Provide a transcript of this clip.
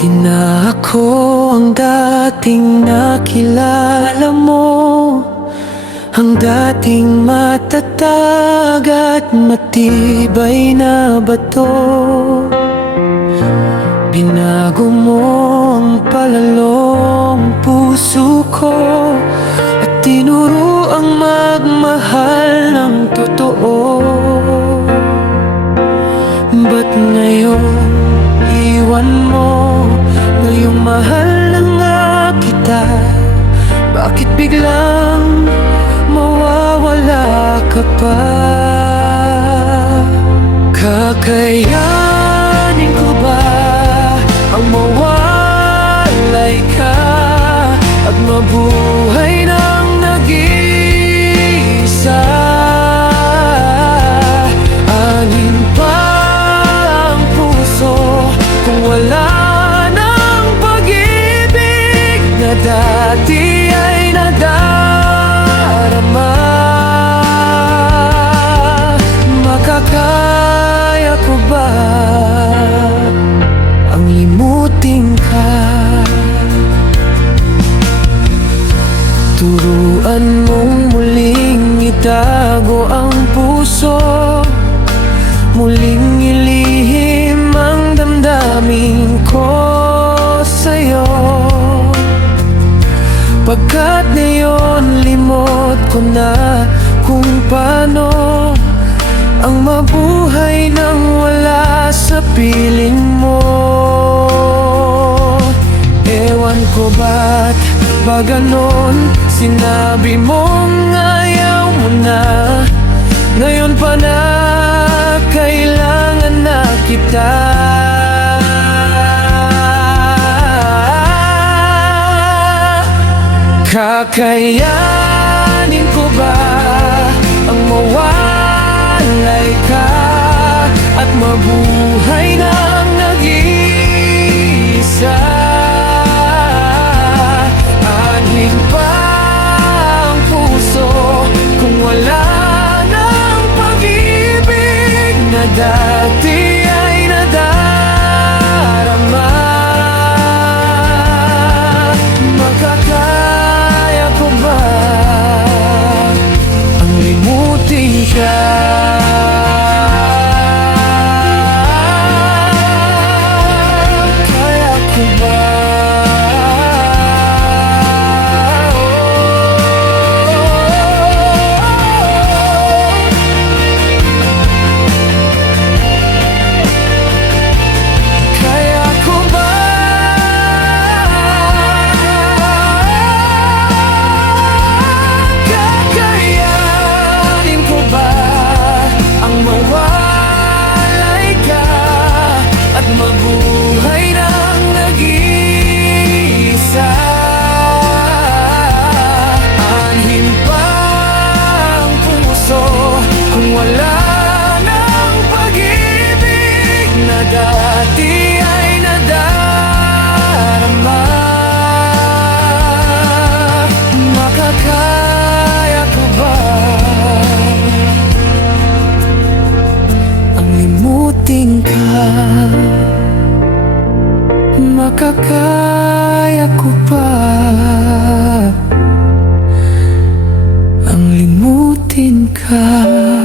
Di na ako ang dating nakilala mo, ang dating matatag at matibay na bato. Binago mo ang palalong puso ko at tinuro ang magmahal ng totoo. Ba't ngayon iwan mo? Ngayong mahal na nga kita, bakit biglang mawawala ka pa? Kakayanin ko ba ang mawalay ka at mabuhay ng nag-iisa? Angin pa ang puso kung wala ng pag-ibig na dati ay nadarama. Makakaya ko ba ang limutin ka? Turuan mong muling itago ang puso, muling ilihim ang damdamin ko sa'yo. Pagkat ngayon limot ko na kung paano ang mabuhay nang wala sa piling mo. Ewan ko ba't ba ganon, sinabi mong ayaw mo na, ngayon pa na kailangan na kita. Kakayanin ko ba ang mawalay ka at mabuhay ng nag-iisa? Anhin pa ang puso kung wala ng pag-ibig na dati ay nadarama. Makakaya ko ba ang limutin ka? Kaya ko ba? Mabuhay ng nag-iisa. Anhin pa ang puso kung wala ng pag-ibig na dati ay nadarama. Makakaya ko ba ang limutin ka? Makakaya ko pa ang limutin ka?